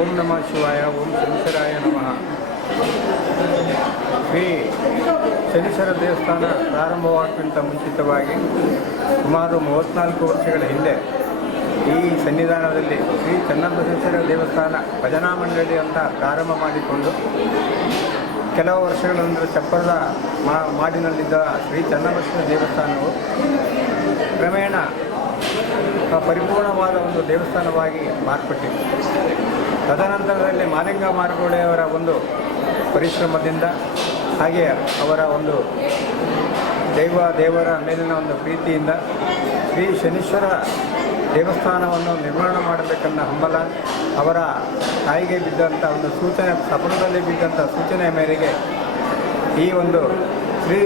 ಓಂ ನಮಃ ಶಿವಾಯ. ಓಂ ಶನೀಶ್ವರಾಯ ನಮಃ. ಶ್ರೀ ಶನೀಶ್ವರ ದೇವಸ್ಥಾನ ಪ್ರಾರಂಭವಾಗುವುದಕ್ಕಿಂತ ಮುಂಚಿತವಾಗಿ ಸುಮಾರು 34 ವರ್ಷಗಳ ಹಿಂದೆ ಈ ಸನ್ನಿಧಾನದಲ್ಲಿ ಶ್ರೀ ಚನ್ನಬಸವೇಶ್ವರ ದೇವಸ್ಥಾನ ಭಜನಾ ಮಂಡಳಿ ಅಂತ ಪ್ರಾರಂಭ ಮಾಡಿಕೊಂಡು ಕೆಲವು ವರ್ಷಗಳ ನಂತರ ಚಪ್ಪರದ ಮಾಡಿನಲ್ಲಿದ್ದ ಶ್ರೀ ಚನ್ನಬಸವೇಶ್ವರ ದೇವಸ್ಥಾನವು ಕ್ರಮೇಣ ಪರಿಪೂರ್ಣವಾದ ಒಂದು ದೇವಸ್ಥಾನವಾಗಿ ಮಾರ್ಪಟ್ಟಿತ್ತು. ತದನಂತರದಲ್ಲಿ ಮಾಲಿಂಗ ಮಾರ್ಗೋಳೆಯವರ ಒಂದು ಪರಿಶ್ರಮದಿಂದ ಹಾಗೆ ಅವರ ಒಂದು ದೇವರ ಮೇಲಿನ ಒಂದು ಪ್ರೀತಿಯಿಂದ ಶ್ರೀ ಶನೀಶ್ವರ ದೇವಸ್ಥಾನವನ್ನು ನಿರ್ಮಾಣ ಮಾಡಬೇಕನ್ನ ಹಂಬಲ ಅವರ ತಾಯಿಗೆ ಬಿದ್ದಂಥ ಒಂದು ಸೂಚನೆ, ಸಪನದಲ್ಲಿ ಬಿದ್ದಂಥ ಸೂಚನೆಯ ಮೇರೆಗೆ ಈ ಒಂದು ಶ್ರೀ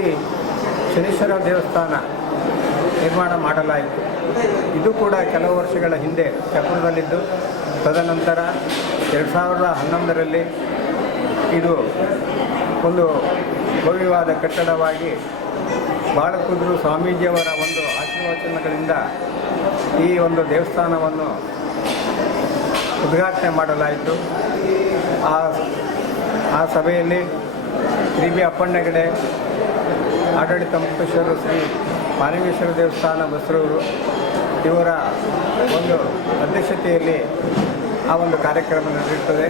ಶನೀಶ್ವರ ದೇವಸ್ಥಾನ ನಿರ್ಮಾಣ ಮಾಡಲಾಯಿತು. ಇದು ಕೂಡ ಕೆಲವು ವರ್ಷಗಳ ಹಿಂದೆ ಚಪ್ಪರದಲ್ಲಿದ್ದು ತದನಂತರ 2011ರಲ್ಲಿ ಇದು ಒಂದು ಭವ್ಯವಾದ ಕಟ್ಟಡವಾಗಿ ಬಾಳಕುದ್ರು ಸ್ವಾಮೀಜಿಯವರ ಒಂದು ಆಶೀರ್ವಚನಗಳಿಂದ ಈ ಒಂದು ದೇವಸ್ಥಾನವನ್ನು ಉದ್ಘಾಟನೆ ಮಾಡಲಾಯಿತು. ಆ ಸಭೆಯಲ್ಲಿ ಶ್ರೀ ಬಿ ಅಪ್ಪಣ್ಣ ಹೆಗಡೆ, ಆಡಳಿತ ಮುಖ್ಯಸ್ಥರು ಶ್ರೀ ಮಾಲಿಂಗೇಶ್ವರ ದೇವಸ್ಥಾನ ಬಸರೂರು ಇವರ ಒಂದು ಅಧ್ಯಕ್ಷತೆಯಲ್ಲಿ ಆ ಒಂದು ಕಾರ್ಯಕ್ರಮ ನಡೆಯುತ್ತದೆ.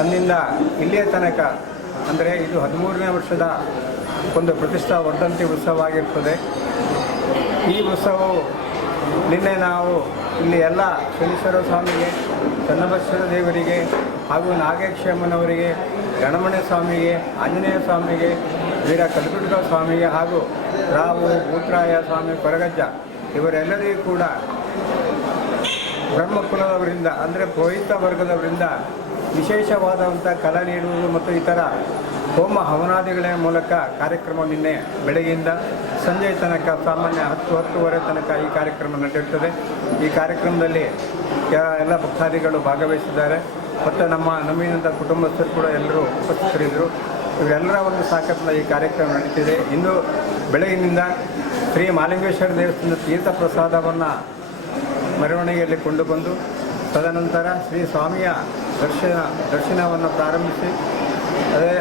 ಅಂದಿನಿಂದ ಇಲ್ಲಿಯ ತನಕ ಅಂದರೆ ಇದು 13ನೇ ವರ್ಷದ ಒಂದು ಪ್ರತಿಷ್ಠಾ ವರ್ಧಂತಿ ಉತ್ಸವ ಆಗಿರ್ತದೆ. ಈ ಉತ್ಸವವು ನಿನ್ನೆ ನಾವು ಇಲ್ಲಿ ಎಲ್ಲ ಶನೀಶ್ವರ ಸ್ವಾಮಿಗೆ, ಚನ್ನಬಸವೇಶ್ವರ ದೇವರಿಗೆ ಹಾಗೂ ನಾಗೇಕ್ಷಮ್ಮನವರಿಗೆ, ಗಣಮಣೆ ಸ್ವಾಮಿಗೆ, ಆಂಜನೇಯ ಸ್ವಾಮಿಗೆ, ವೀರ ಕಲ್ಗುಡ್ಗ ಸ್ವಾಮಿಗೆ ಹಾಗೂ ರಾವು ಭೂತ್ರಾಯ ಸ್ವಾಮಿ ಕೊರಗಜ್ಜ ಇವರೆಲ್ಲರಿಗೂ ಕೂಡ ಬ್ರಹ್ಮಕುಲದವರಿಂದ ಅಂದರೆ ಪುರೋಹಿತ ವರ್ಗದವರಿಂದ ವಿಶೇಷವಾದಂಥ ಕಲೆ ನೀಡುವುದು ಮತ್ತು ಇತರ ಹೋಮ ಹವನಾದಿಗಳ ಮೂಲಕ ಕಾರ್ಯಕ್ರಮ ನಿನ್ನೆ ಬೆಳಗ್ಗೆಯಿಂದ ಸಂಜೆ ತನಕ ಸಾಮಾನ್ಯ 10-10:30 ತನಕ ಈ ಕಾರ್ಯಕ್ರಮ ನಡೆಯುತ್ತದೆ. ಈ ಕಾರ್ಯಕ್ರಮದಲ್ಲಿ ಎಲ್ಲ ಭಕ್ತಾದಿಗಳು ಭಾಗವಹಿಸಿದ್ದಾರೆ ಮತ್ತು ನಮ್ಮಿನಂಥ ಕುಟುಂಬಸ್ಥರು ಕೂಡ ಎಲ್ಲರೂ ಉಪಸ್ಥಿತರಿದ್ದರು. ಇವರೆಲ್ಲರ ಒಂದು ಸಾಕತ್ನ ಈ ಕಾರ್ಯಕ್ರಮ ನಡೀತಿದೆ. ಇಂದು ಬೆಳಗಿನಿಂದ ಶ್ರೀ ಮಾಲಿಂಗೇಶ್ವರ ದೇವಸ್ಥಾನದ ತೀರ್ಥ ಪ್ರಸಾದವನ್ನು ಮೆರವಣಿಗೆಯಲ್ಲಿ ಕೊಂಡು ಬಂದು ತದನಂತರ ಶ್ರೀ ಸ್ವಾಮಿಯ ದರ್ಶನವನ್ನು ಪ್ರಾರಂಭಿಸಿ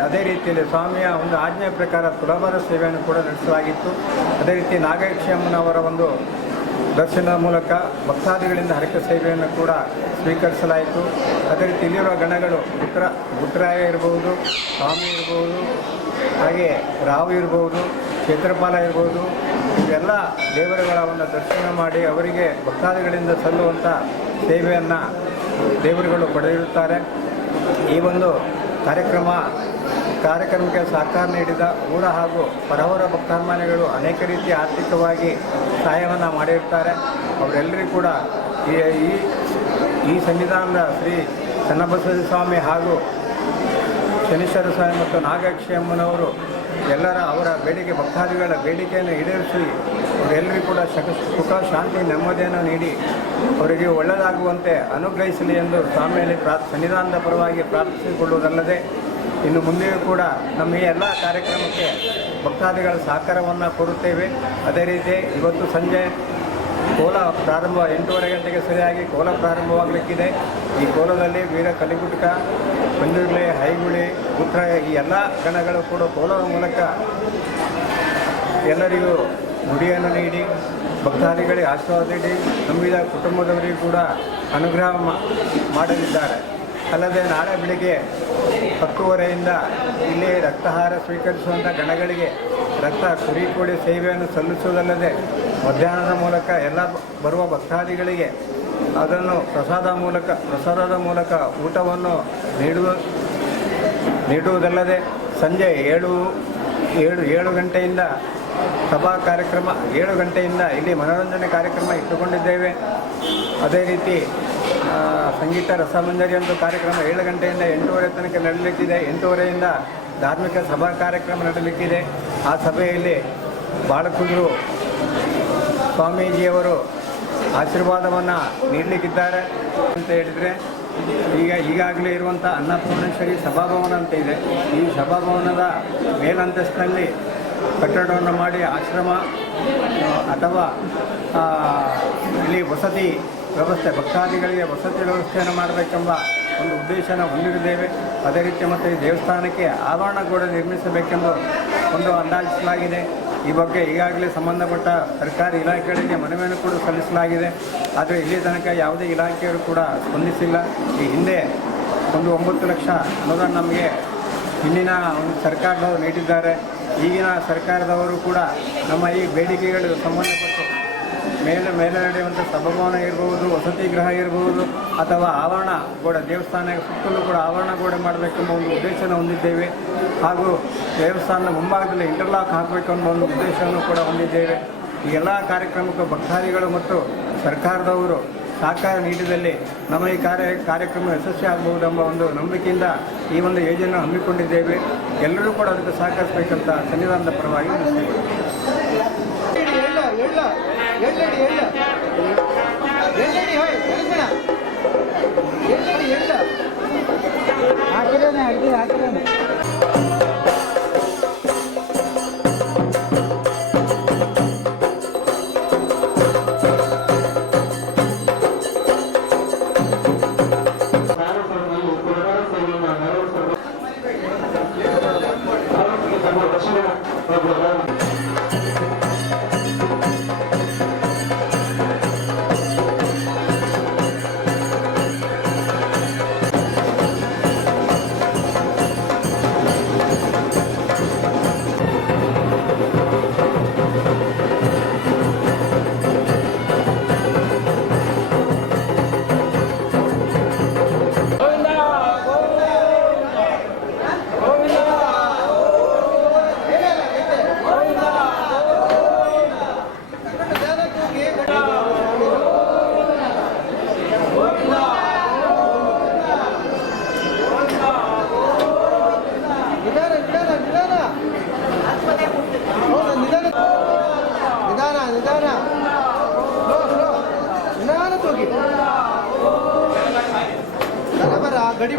ಅದೇ ರೀತಿಯಲ್ಲಿ ಸ್ವಾಮಿಯ ಒಂದು ಆಜ್ಞೆಯ ಪ್ರಕಾರ ತುಲಾಭಾರ ಸೇವೆಯನ್ನು ಕೂಡ ನಡೆಸಲಾಗಿತ್ತು. ಅದೇ ರೀತಿ ನಾಗೇಕ್ಷಮ್ಮನವರ ಒಂದು ದರ್ಶನದ ಮೂಲಕ ಭಕ್ತಾದಿಗಳಿಂದ ಹರಕೆ ಸೇವೆಯನ್ನು ಕೂಡ ಸ್ವೀಕರಿಸಲಾಯಿತು. ಅದೇ ರೀತಿ ಇಲ್ಲಿರುವ ಗಣಗಳು ಗುಟ್ರಾಯ ಇರ್ಬೋದು, ಸ್ವಾಮಿ ಇರ್ಬೋದು, ಹಾಗೆ ರಾವು ಇರ್ಬೋದು, ಕ್ಷೇತ್ರಪಾಲ ಇರ್ಬೋದು, ಇವೆಲ್ಲ ದೇವರುಗಳ ಒಂದು ದರ್ಶನ ಮಾಡಿ ಅವರಿಗೆ ಭಕ್ತಾದಿಗಳಿಂದ ಸಲ್ಲುವಂಥ ಸೇವೆಯನ್ನು ದೇವರುಗಳು ಪಡೆದಿರುತ್ತಾರೆ. ಈ ಒಂದು ಕಾರ್ಯಕ್ರಮಕ್ಕೆ ಸಹಕಾರ ನೀಡಿದ ಊರ ಹಾಗೂ ಪರವರ ಭಕ್ತಾಭಿಮಾನಿಗಳು ಅನೇಕ ರೀತಿಯ ಆರ್ಥಿಕವಾಗಿ ಸಹಾಯವನ್ನು ಮಾಡಿರ್ತಾರೆ. ಅವರೆಲ್ಲರಿಗೂ ಕೂಡ ಈ ಸನ್ನಿಧಾನದ ಶ್ರೀ ಚನ್ನಬಸವೇಶ್ವರ ಸ್ವಾಮಿ ಹಾಗೂ ಶನೀಶ್ವರ ಸ್ವಾಮಿ ಮತ್ತು ನಾಗೇಕ್ಷಿ ಅಮ್ಮನವರು ಅವರ ಭಕ್ತಾದಿಗಳ ಬೇಡಿಕೆಯನ್ನು ಈಡೇರಿಸಿ ಅವರೆಲ್ಲರಿಗೂ ಕೂಡ ಸುಖ ಶಾಂತಿ ನೆಮ್ಮದಿಯನ್ನು ನೀಡಿ ಅವರಿಗೆ ಒಳ್ಳೆಯದಾಗುವಂತೆ ಅನುಗ್ರಹಿಸಲಿ ಎಂದು ಸ್ವಾಮಿಯಲ್ಲಿ ಸನ್ನಿಧಾನದ ಪರವಾಗಿ ಪ್ರಾರ್ಥಿಸಿಕೊಳ್ಳುವುದಲ್ಲದೆ ಇನ್ನು ಮುಂದೆಯೂ ಕೂಡ ನಮ್ಮ ಈ ಎಲ್ಲ ಕಾರ್ಯಕ್ರಮಕ್ಕೆ ಭಕ್ತಾದಿಗಳ ಸಹಕಾರವನ್ನು ಕೋರುತ್ತೇವೆ. ಅದೇ ರೀತಿ ಇವತ್ತು ಸಂಜೆ ಕೋಲ ಪ್ರಾರಂಭ 8:30 ಗಂಟೆಗೆ ಸರಿಯಾಗಿ ಕೋಲ ಪ್ರಾರಂಭವಾಗಲಿಕ್ಕಿದೆ. ಈ ಕೋಲದಲ್ಲಿ ವೀರ ಕಲಿಗುಟ್ಕ, ಬಂಜುರ್ಲೆ, ಹೈಗುಳಿ, ಪುತ್ರ ಈ ಎಲ್ಲ ಗಣಗಳು ಕೂಡ ಕೋಲದ ಮೂಲಕ ಎಲ್ಲರಿಗೂ ಗುಡಿಯನ್ನು ನೀಡಿ ಭಕ್ತಾದಿಗಳಿಗೆ ಆಶೀರ್ವಾದ ನೀಡಿ ನಂಬಿದ ಕುಟುಂಬದವರಿಗೂ ಕೂಡ ಅನುಗ್ರಹ ಮಾಡಲಿದ್ದಾರೆ. ಅಲ್ಲದೆ ನಾಳೆ ಬೆಳಿಗ್ಗೆ 10:30ಯಿಂದ ಇಲ್ಲಿ ರಕ್ತಹಾರ ಸ್ವೀಕರಿಸುವಂಥ ಗಣಗಳಿಗೆ ರಕ್ತ ಕುರಿ ಕೋಳಿ ಸೇವೆಯನ್ನು ಸಲ್ಲಿಸುವುದಲ್ಲದೆ ಮಧ್ಯಾಹ್ನದ ಮೂಲಕ ಎಲ್ಲ ಬರುವ ಭಕ್ತಾದಿಗಳಿಗೆ ಅದನ್ನು ಪ್ರಸಾದದ ಮೂಲಕ ಊಟವನ್ನು ನೀಡುವುದಲ್ಲದೆ ಸಂಜೆ 7 ಗಂಟೆಯಿಂದ ಸಭಾ ಕಾರ್ಯಕ್ರಮ, 7 ಗಂಟೆಯಿಂದ ಇಲ್ಲಿ ಮನೋರಂಜನೆ ಕಾರ್ಯಕ್ರಮ ಇಟ್ಟುಕೊಂಡಿದ್ದೇವೆ. ಅದೇ ರೀತಿ ಸಂಗೀತ ರಸಮಂಜರಿ ಒಂದು ಕಾರ್ಯಕ್ರಮ 7 ಗಂಟೆಯಿಂದ 8:30 ತನಕ ನಡೆಯಲಿಕ್ಕಿದೆ. 8:30ರಿಂದ ಧಾರ್ಮಿಕ ಸಭಾ ಕಾರ್ಯಕ್ರಮ ನಡೆಯಲಿಕ್ಕಿದೆ. ಆ ಸಭೆಯಲ್ಲಿ ಬಾಳಕುಂದ್ರು ಸ್ವಾಮೀಜಿಯವರು ಆಶೀರ್ವಾದವನ್ನು ನೀಡಲಿಕ್ಕಿದ್ದಾರೆ ಅಂತ ಹೇಳಿದರೆ, ಈಗಾಗಲೇ ಇರುವಂಥ ಅನ್ನಪೂರ್ಣೇಶ್ವರಿ ಸಭಾಭವನ ಅಂತ ಇದೆ. ಈ ಸಭಾಭವನದ ಮೇಲಂತಸ್ತಿನಲ್ಲಿ ಕಟ್ಟಡವನ್ನು ಮಾಡಿ ಆಶ್ರಮ ಅಥವಾ ಇಲ್ಲಿ ವಸತಿ ವ್ಯವಸ್ಥೆ, ಭಕ್ತಾದಿಗಳಿಗೆ ವಸತಿ ವ್ಯವಸ್ಥೆಯನ್ನು ಮಾಡಬೇಕೆಂಬ ಒಂದು ಉದ್ದೇಶನ ಹೊಂದಿದ್ದೇವೆ. ಅದೇ ರೀತಿ ಮತ್ತು ಈ ದೇವಸ್ಥಾನಕ್ಕೆ ಆವರಣ ಕೂಡ ನಿರ್ಮಿಸಬೇಕೆಂದು ಒಂದು ಅಂದಾಜಿಸಲಾಗಿದೆ. ಈ ಬಗ್ಗೆ ಈಗಾಗಲೇ ಸಂಬಂಧಪಟ್ಟ ಸರ್ಕಾರಿ ಇಲಾಖೆಗಳಿಗೆ ಮನವಿಯನ್ನು ಕೂಡ ಸಲ್ಲಿಸಲಾಗಿದೆ. ಆದರೆ ಇಲ್ಲಿ ತನಕ ಯಾವುದೇ ಇಲಾಖೆಯವರು ಕೂಡ ಸ್ಪಂದಿಸಿಲ್ಲ. ಈ ಹಿಂದೆ ಒಂದು 9 ಲಕ್ಷ ಅನುದಾನ ನಮಗೆ ಹಿಂದಿನ ಒಂದು ಸರ್ಕಾರದವರು ನೀಡಿದ್ದಾರೆ. ಈಗಿನ ಸರ್ಕಾರದವರು ಕೂಡ ನಮ್ಮ ಈ ಬೇಡಿಕೆಗಳು ಸಂಬಂಧಪಟ್ಟು ಮೇಲೆ ನಡೆಯುವಂಥ ಸಭಾಭವನ ಇರ್ಬೋದು, ವಸತಿ ಗೃಹ ಇರ್ಬೋದು, ಅಥವಾ ಆವರಣ ಗೋಡೆ, ದೇವಸ್ಥಾನ ಸುತ್ತಲೂ ಕೂಡ ಆವರಣ ಗೋಡೆ ಮಾಡಬೇಕೆಂಬ ಒಂದು ಉದ್ದೇಶನ ಹೊಂದಿದ್ದೇವೆ. ಹಾಗೂ ದೇವಸ್ಥಾನದ ಮುಂಭಾಗದಲ್ಲಿ ಇಂಟರ್ಲಾಕ್ ಹಾಕಬೇಕೆಂಬ ಒಂದು ಉದ್ದೇಶವನ್ನು ಕೂಡ ಹೊಂದಿದ್ದೇವೆ. ಈ ಎಲ್ಲ ಕಾರ್ಯಕ್ರಮಕ್ಕೂ ಭಕ್ತಾದಿಗಳು ಮತ್ತು ಸರ್ಕಾರದವರು ಸಹಕಾರ ನೀಡಿದಲ್ಲಿ ನಮ್ಮ ಈ ಕಾರ್ಯಕ್ರಮ ಯಶಸ್ವಿ ಆಗಬಹುದೆಂಬ ಒಂದು ನಂಬಿಕೆಯಿಂದ ಈ ಒಂದು ಯೋಜನೆ ಹಮ್ಮಿಕೊಂಡಿದ್ದೇವೆ. ಎಲ್ಲರೂ ಕೂಡ ಅದಕ್ಕೆ ಸಹಕರಿಸಬೇಕಂತ ಸನ್ನಿಧಾನದ ಪರವಾಗಿ ಗಡಿ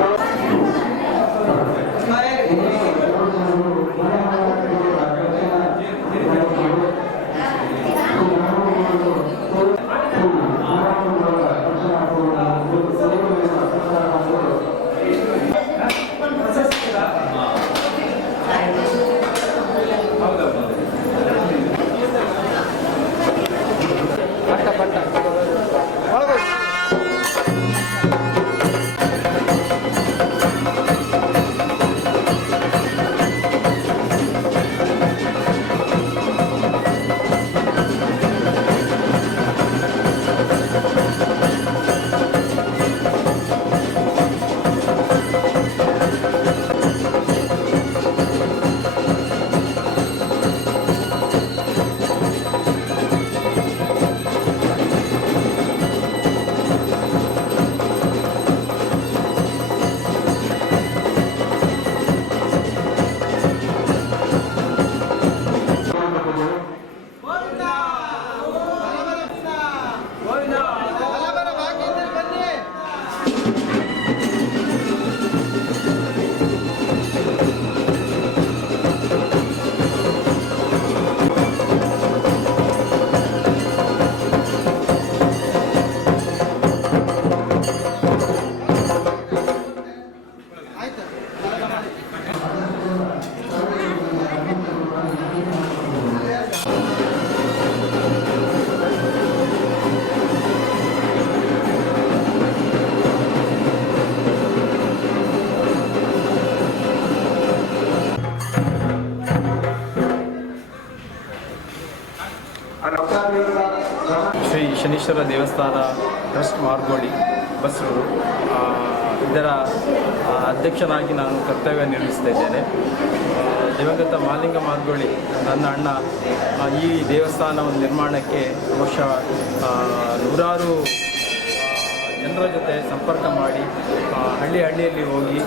ಶನೀಶ್ವರ ದೇವಸ್ಥಾನ ಟ್ರಸ್ಟ್ ಮಾರ್ಗೋಳಿ ಬಸ್ರೂರು. ಇದರ ಅಧ್ಯಕ್ಷನಾಗಿ ನಾನು ಕರ್ತವ್ಯ ನಿರ್ವಹಿಸ್ತಾ ಇದ್ದೇನೆ. ದಿವಂಗತ ಮಾಲಿಂಗ ಮಾರ್ಗೋಳಿ ನನ್ನ ಅಣ್ಣ ಈ ದೇವಸ್ಥಾನವನ್ನು ನಿರ್ಮಾಣಕ್ಕೆ ಬಹುಶಃ ನೂರಾರು ಜನರ ಜೊತೆ ಸಂಪರ್ಕ ಮಾಡಿ ಹಳ್ಳಿಯಲ್ಲಿ ಹೋಗಿ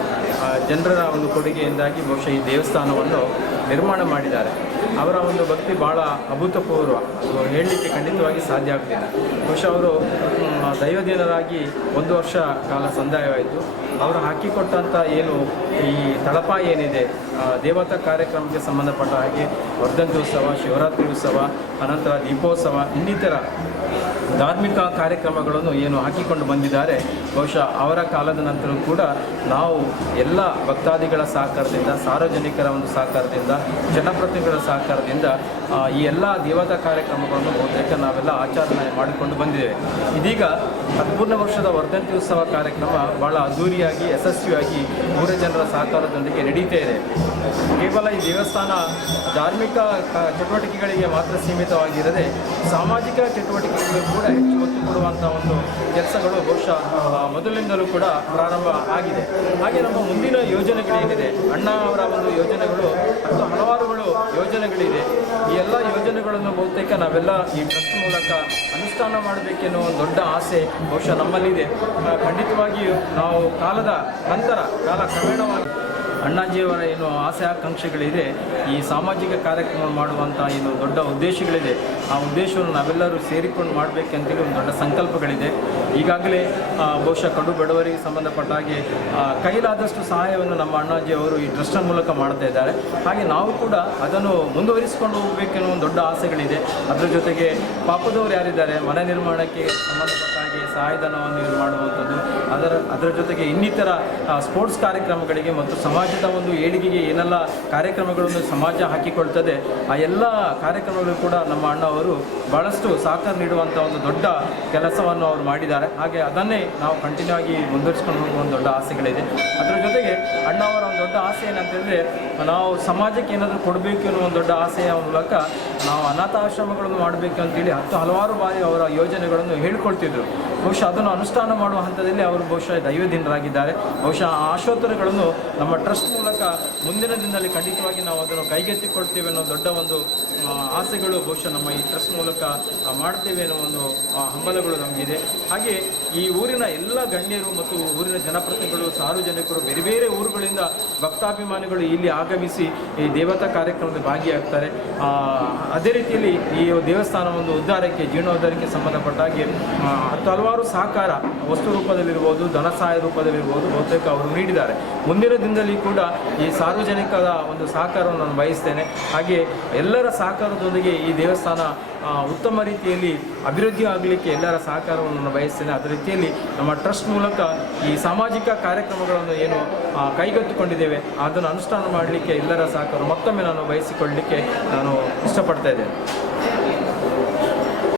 ಜನರ ಒಂದು ಕೊಡುಗೆಯಿಂದಾಗಿ ಬಹುಶಃ ಈ ದೇವಸ್ಥಾನವನ್ನು ನಿರ್ಮಾಣ ಮಾಡಿದ್ದಾರೆ. ಅವರ ಒಂದು ಭಕ್ತಿ ಭಾಳ ಅಭೂತಪೂರ್ವ, ಹೇಳಲಿಕ್ಕೆ ಖಂಡಿತವಾಗಿ ಸಾಧ್ಯ ಆಗ್ತಿಲ್ಲ. ಬಹುಶಃ ಅವರು ದೈವದಿನರಾಗಿ 1 ವರ್ಷ ಕಾಲ ಸಂದಾಯವಾಯಿತು. ಅವರು ಹಾಕಿಕೊಟ್ಟಂಥ ಏನು ಈ ತಳಪಾಯ ಏನಿದೆ ದೇವತಾ ಕಾರ್ಯಕ್ರಮಕ್ಕೆ ಸಂಬಂಧಪಟ್ಟ ಹಾಗೆ ವರ್ಧಂತಿ ಉತ್ಸವ, ಶಿವರಾತ್ರಿ ಉತ್ಸವ, ಅನಂತರ ದೀಪೋತ್ಸವ, ಇನ್ನಿತರ ಧಾರ್ಮಿಕ ಕಾರ್ಯಕ್ರಮಗಳನ್ನು ಏನು ಹಾಕಿಕೊಂಡು ಬಂದಿದ್ದಾರೆ. ಬಹುಶಃ ಅವರ ಕಾಲದ ನಂತರ ಕೂಡ ನಾವು ಎಲ್ಲ ಭಕ್ತಾದಿಗಳ ಸಹಕಾರದಿಂದ, ಸಾರ್ವಜನಿಕರ ಒಂದು ಸಹಕಾರದಿಂದ, ಜನಪ್ರತಿನಿಧಿಗಳ ಸಹಕಾರದಿಂದ ಈ ಎಲ್ಲ ದೇವತಾ ಕಾರ್ಯಕ್ರಮಗಳನ್ನು ಬಹುತೇಕ ನಾವೆಲ್ಲ ಆಚರಣೆ ಮಾಡಿಕೊಂಡು ಬಂದಿದ್ದೇವೆ. ಇದೀಗ 13 ವರ್ಷದ ವರ್ಧಂತಿ ಉತ್ಸವ ಕಾರ್ಯಕ್ರಮ ಭಾಳ ಅದ್ಧೂರಿಯಾಗಿ ಯಶಸ್ವಿಯಾಗಿ 100 ಜನರ ಸಹಕಾರದೊಂದಿಗೆ ನಡೀತಾ ಇದೆ. ಕೇವಲ ಈ ದೇವಸ್ಥಾನ ಧಾರ್ಮಿಕ ಚಟುವಟಿಕೆಗಳಿಗೆ ಮಾತ್ರ ಸೀಮಿತವಾಗಿರದೆ ಸಾಮಾಜಿಕ ಚಟುವಟಿಕೆಗಳಿಗೂ ಕೂಡ ಹೆಚ್ಚು ಒತ್ತು ಕೊಡುವಂಥ ಒಂದು ಕೆಲಸಗಳು ಬಹುಶಃ ಮೊದಲಿನಿಂದಲೂ ಕೂಡ ಪ್ರಾರಂಭ ಆಗಿದೆ. ಹಾಗೆ ನಮ್ಮ ಮುಂದಿನ ಯೋಜನೆಗಳೇನಿದೆ, ಅಣ್ಣ ಅವರ ಒಂದು ಯೋಜನೆಗಳು ಹಲವಾರುಗಳು ಯೋಜನೆಗಳಿದೆ. ಈ ಎಲ್ಲ ಯೋಜನೆಗಳನ್ನು ಬಹುತೇಕ ನಾವೆಲ್ಲ ಈ ಟ್ರಸ್ಟ್ ಮೂಲಕ ಅನುಷ್ಠಾನ ಮಾಡಬೇಕೆನ್ನೋ ಒಂದು ದೊಡ್ಡ ಆಸೆ ಬಹುಶಃ ನಮ್ಮಲ್ಲಿದೆ. ಖಂಡಿತವಾಗಿಯೂ ನಾವು ಕಾಲದ ನಂತರ ಕ್ರಮೇಣವಾಗಿ ಅಣ್ಣಾಜಿಯವರ ಏನು ಆಸೆ ಆಕಾಂಕ್ಷೆಗಳಿದೆ, ಈ ಸಾಮಾಜಿಕ ಕಾರ್ಯಕ್ರಮ ಮಾಡುವಂಥ ಏನು ದೊಡ್ಡ ಉದ್ದೇಶಗಳಿದೆ, ಆ ಉದ್ದೇಶವನ್ನು ನಾವೆಲ್ಲರೂ ಸೇರಿಕೊಂಡು ಮಾಡಬೇಕಂತೇಳಿ ಒಂದು ದೊಡ್ಡ ಸಂಕಲ್ಪಗಳಿದೆ. ಈಗಾಗಲೇ ಬಹುಶಃ ಕಡು ಬಡವರಿಗೆ ಸಂಬಂಧಪಟ್ಟ ಹಾಗೆ ಕೈಲಾದಷ್ಟು ಸಹಾಯವನ್ನು ನಮ್ಮ ಅಣ್ಣಾಜಿಯವರು ಈ ಟ್ರಸ್ಟ್ನ ಮೂಲಕ ಮಾಡ್ತಾ ಇದ್ದಾರೆ. ಹಾಗೆ ನಾವು ಕೂಡ ಅದನ್ನು ಮುಂದುವರಿಸಿಕೊಂಡು ಹೋಗಬೇಕೆನ್ನೋ ಒಂದು ದೊಡ್ಡ ಆಸೆಗಳಿದೆ. ಅದರ ಜೊತೆಗೆ ಪಾಪದವರು ಯಾರಿದ್ದಾರೆ, ಮನೆ ನಿರ್ಮಾಣಕ್ಕೆ ಸಂಬಂಧಪಟ್ಟ ಹಾಗೆ ಸಹಾಯಧನವನ್ನು ಮಾಡುವಂಥದ್ದು, ಅದರ ಜೊತೆಗೆ ಇನ್ನಿತರ ಸ್ಪೋರ್ಟ್ಸ್ ಕಾರ್ಯಕ್ರಮಗಳಿಗೆ ಮತ್ತು ಸಮಾಜದ ಒಂದು ಏಳಿಗೆಗೆ ಏನೆಲ್ಲ ಕಾರ್ಯಕ್ರಮಗಳನ್ನು ಸಮಾಜ ಹಾಕಿಕೊಳ್ತದೆ, ಆ ಎಲ್ಲ ಕಾರ್ಯಕ್ರಮಗಳು ಕೂಡ ನಮ್ಮ ಅಣ್ಣ ಅವರು ಭಾಳಷ್ಟು ಸಹಕಾರ ನೀಡುವಂಥ ಒಂದು ದೊಡ್ಡ ಕೆಲಸವನ್ನು ಅವರು ಮಾಡಿದ್ದಾರೆ. ಹಾಗೆ ಅದನ್ನೇ ನಾವು ಕಂಟಿನ್ಯೂ ಆಗಿ ಮುಂದುವರಿಸ್ಕೊಂಡು ಹೋಗುವ ಒಂದು ದೊಡ್ಡ ಆಸೆಗಳಿದೆ. ಅದರ ಜೊತೆಗೆ ಅಣ್ಣ ಅವರ ಒಂದು ದೊಡ್ಡ ಆಸೆ ಏನಂತಂದರೆ, ನಾವು ಸಮಾಜಕ್ಕೆ ಏನಾದರೂ ಕೊಡಬೇಕು ಅನ್ನೋ ಒಂದು ದೊಡ್ಡ ಆಸೆಯ ಮೂಲಕ ನಾವು ಅನಾಥಾಶ್ರಮಗಳನ್ನು ಮಾಡಬೇಕು ಅಂತೇಳಿ ಹಲವಾರು ಬಾರಿ ಅವರ ಯೋಜನೆಗಳನ್ನು ಹೇಳ್ಕೊಳ್ತಿದ್ರು. ಬಹುಶಃ ಅದನ್ನು ಅನುಷ್ಠಾನ ಮಾಡುವ ಹಂತದಲ್ಲಿ ಅವರು ಬಹುಶಃ ದೈವದಿಂದರಾಗಿದ್ದಾರೆ. ಬಹುಶಃ ಆ ಆಶೋತ್ತರಗಳನ್ನು ನಮ್ಮ ಟ್ರಸ್ಟ್ ಮೂಲಕ ಮುಂದಿನ ದಿನದಲ್ಲಿ ಖಂಡಿತವಾಗಿ ನಾವು ಅದನ್ನು ಕೈಗೆತ್ತಿಕೊಳ್ತೇವೆ ಅನ್ನೋ ದೊಡ್ಡ ಒಂದು ಆಸೆಗಳು ಬಹುಶಃ ನಮ್ಮ ಈ ಟ್ರಸ್ಟ್ ಮೂಲಕ ಮಾಡ್ತೇವೆ ಅನ್ನೋ ಒಂದು ಹಂಬಲಗಳು ನಮಗಿದೆ. ಹಾಗೆ ಈ ಊರಿನ ಎಲ್ಲ ಗಣ್ಯರು ಮತ್ತು ಊರಿನ ಜನಪ್ರತಿನಿಧಿಗಳು, ಸಾರ್ವಜನಿಕರು, ಬೇರೆ ಬೇರೆ ಊರುಗಳಿಂದ ಭಕ್ತಾಭಿಮಾನಿಗಳು ಇಲ್ಲಿ ಆಗಮಿಸಿ ಈ ದೇವತಾ ಕಾರ್ಯಕ್ರಮದಲ್ಲಿ ಭಾಗಿಯಾಗ್ತಾರೆ. ಅದೇ ರೀತಿಯಲ್ಲಿ ಈ ದೇವಸ್ಥಾನ ಒಂದು ಉದ್ಧಾರಕ್ಕೆ, ಜೀರ್ಣೋದ್ಧಾರಕ್ಕೆ ಸಂಬಂಧಪಟ್ಟ ಹಾಗೆ ಹಲವಾರು ಸಹಕಾರ ವಸ್ತು ರೂಪದಲ್ಲಿರ್ಬೋದು, ಧನ ಸಹಾಯ ರೂಪದಲ್ಲಿರ್ಬೋದು ಬಹುತೇಕ ಅವರು ನೀಡಿದ್ದಾರೆ. ಮುಂದಿನ ದಿನದಲ್ಲಿ ಕೂಡ ಈ ಸಾರ್ವಜನಿಕರ ಒಂದು ಸಹಕಾರವನ್ನು ನಾನು ಬಯಸ್ತೇನೆ. ಹಾಗೆ ಎಲ್ಲರ ಸಹಕಾರದೊಂದಿಗೆ ಈ ದೇವಸ್ಥಾನ ಉತ್ತಮ ರೀತಿಯಲ್ಲಿ ಅಭಿವೃದ್ಧಿ ಆಗಲಿಕ್ಕೆ ಎಲ್ಲರ ಸಹಕಾರವನ್ನು ನಾನು ಬಯಸ್ತೇನೆ. ಅದೇ ರೀತಿಯಲ್ಲಿ ನಮ್ಮ ಟ್ರಸ್ಟ್ ಮೂಲಕ ಈ ಸಾಮಾಜಿಕ ಕಾರ್ಯಕ್ರಮಗಳನ್ನು ಏನು ಕೈಗೆತ್ತಿಕೊಂಡಿದ್ದೇವೆ ಅದನ್ನು ಅನುಷ್ಠಾನ ಮಾಡಲಿಕ್ಕೆ ಎಲ್ಲರ ಸಹಕಾರ ಮತ್ತೊಮ್ಮೆ ನಾನು ಬಯಸಿಕೊಳ್ಳಲಿಕ್ಕೆ ನಾನು ಇಷ್ಟಪಡ್ತಾ ಇದ್ದೇನೆ.